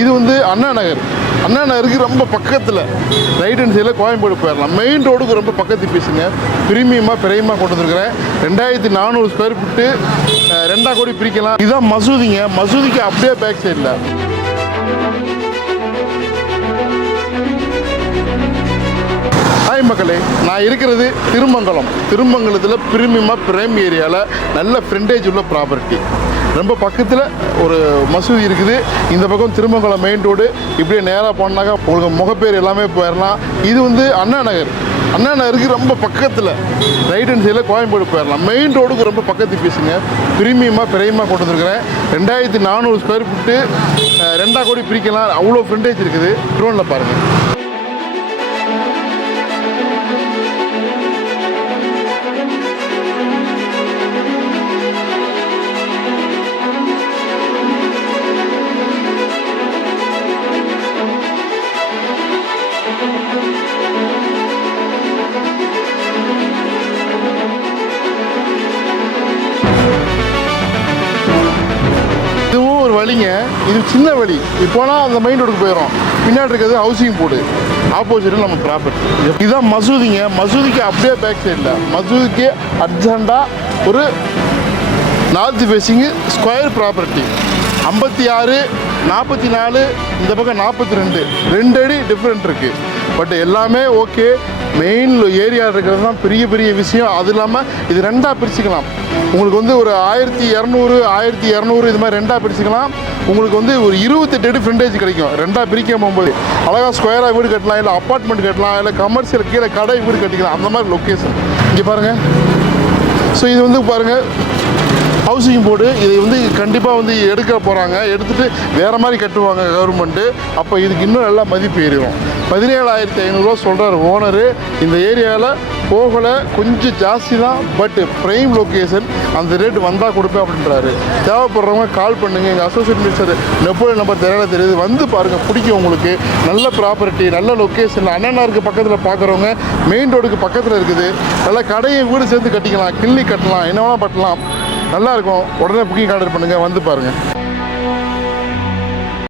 இது வந்து அண்ணா நகருக்கு ரொம்ப பக்கத்தில் ரைட் ஹேண்ட் சைடில் கோயம்பேடு போயிடலாம். மெயின் ரோடுக்கு ரொம்ப பக்கத்து பீஸுங்க. பிரீமியமாக கொண்டு வந்துருக்கிறேன். 2400 ஸ்கொயர் ஃபீட்டு 2 கோடி பிரிக்கலாம். இதுதான் மசூதிங்க. மசூதிக்கு அப்படியே பேக் சைடில் ஹாய் மக்களே, நான் இருக்கிறது திருமங்கலத்தில் பிரைம் ஏரியாவில் நல்ல ஃப்ரண்டேஜ் உள்ள ப்ராப்பர்ட்டி. ரொம்ப பக்கத்தில் ஒரு மசூதி இருக்குது. இந்த பக்கம் திருமங்கலம் மெயின் ரோடு. இப்படியே நேராக போனாக்கா உங்களுக்கு முகப்பேர் எல்லாமே போயிடலாம். இது வந்து அண்ணா நகருக்கு ரொம்ப பக்கத்தில் ரைட் ஹேண்ட் சைடில் கோயம்பேடு போயிடலாம். மெயின் ரோடுக்கு ரொம்ப பக்கத்து பீஸுங்க. பிரீமியமாக கொண்டு வந்துருக்கிறேன். 2400 ஸ்கொயர் ஃபீட்டு 2 கோடி பிரிக்கலாம். அவ்வளோ ஃப்ரண்டேஜ் இருக்குது. ட்ரோனில் பாருங்கள். இதுவும் ஒரு வழிங்க. இது சின்ன வழி. இப்போலாம் அந்த மெயின் ரோடுக்கு போயிடும். பின்னாடி இருக்கிறது ஹவுசிங் போர்டு. ஆப்போசிட்டில் நம்ம ப்ராப்பர்ட்டி. இதுதான் மசூதிங்க. மசூதிக்கு அப்படியே பேக் சைடில் மசூதிக்கு அட்ஜெண்டாக ஒரு நார்த் ஃபேஸிங்கு ஸ்கொயர் ப்ராப்பர்ட்டி. 56, 44, இந்த பக்கம் 42, 2 அடி டிஃப்ரெண்ட் இருக்குது. பட் எல்லாமே ஓகே. மெயின் ஏரியா இருக்கிறது தான் பெரிய விஷயம். அது இல்லாமல் இது 2ஆக பிரிச்சுக்கலாம். உங்களுக்கு வந்து ஒரு 1200 இது மாதிரி 2ஆக பிரிச்சுக்கலாம். உங்களுக்கு வந்து ஒரு 28 அடி ஃப்ரண்டேஜ் கிடைக்கும் 2ஆக பிரிக்க போகும்போது. அழகாக ஸ்கொயராக வீடு கட்டலாம், இல்லை அப்பார்ட்மெண்ட் கட்டலாம், இல்லை கமர்ஷியல் கீழே கடை வீடு கட்டிக்கலாம். அந்த மாதிரி லொக்கேஷன் இங்கே பாருங்கள். ஸோ இது வந்து பாருங்கள் ஹவுசிங் போர்டு. இதை வந்து கண்டிப்பாக வந்து எடுக்க போகிறாங்க. எடுத்துகிட்டு வேறு மாதிரி கட்டுவாங்க கவர்மெண்ட்டு. அப்போ இதுக்கு இன்னும் நல்லா மதிப்பு ஏறிடும். 17,500 சொல்கிறார் ஓனரு. இந்த ஏரியாவில் போகலை, கொஞ்சம் ஜாஸ்தி தான். But prime location. அந்த ரேட் வந்தால் கொடுப்பேன் அப்படின்றாரு. தேவைப்படுறவங்க கால் பண்ணுங்கள். எங்கள் அசோசியேட் மினிஸ்டர் நெப்போலியன் நம்பர் தெரியுது. வந்து பாருங்கள், பிடிக்கும் உங்களுக்கு. நல்ல ப்ராப்பர்ட்டி, நல்ல லொக்கேஷன். அண்ணனாருக்கு பக்கத்தில் பார்க்குறவங்க மெயின் ரோடுக்கு பக்கத்தில் இருக்குது. நல்லா கடையை வீடு சேர்த்து கட்டிக்கலாம், கிளினிக் கட்டலாம், என்ன வேணால் பண்ணலாம். நல்லாயிருக்கும். உடனே புக்கிங் ஆர்டர் பண்ணுங்கள். வந்து பாருங்கள்.